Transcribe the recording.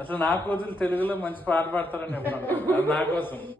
అసలు నా కూతురు తెలుగులో మంచి పాట పాడతారని ఎప్పుడు నా కోసం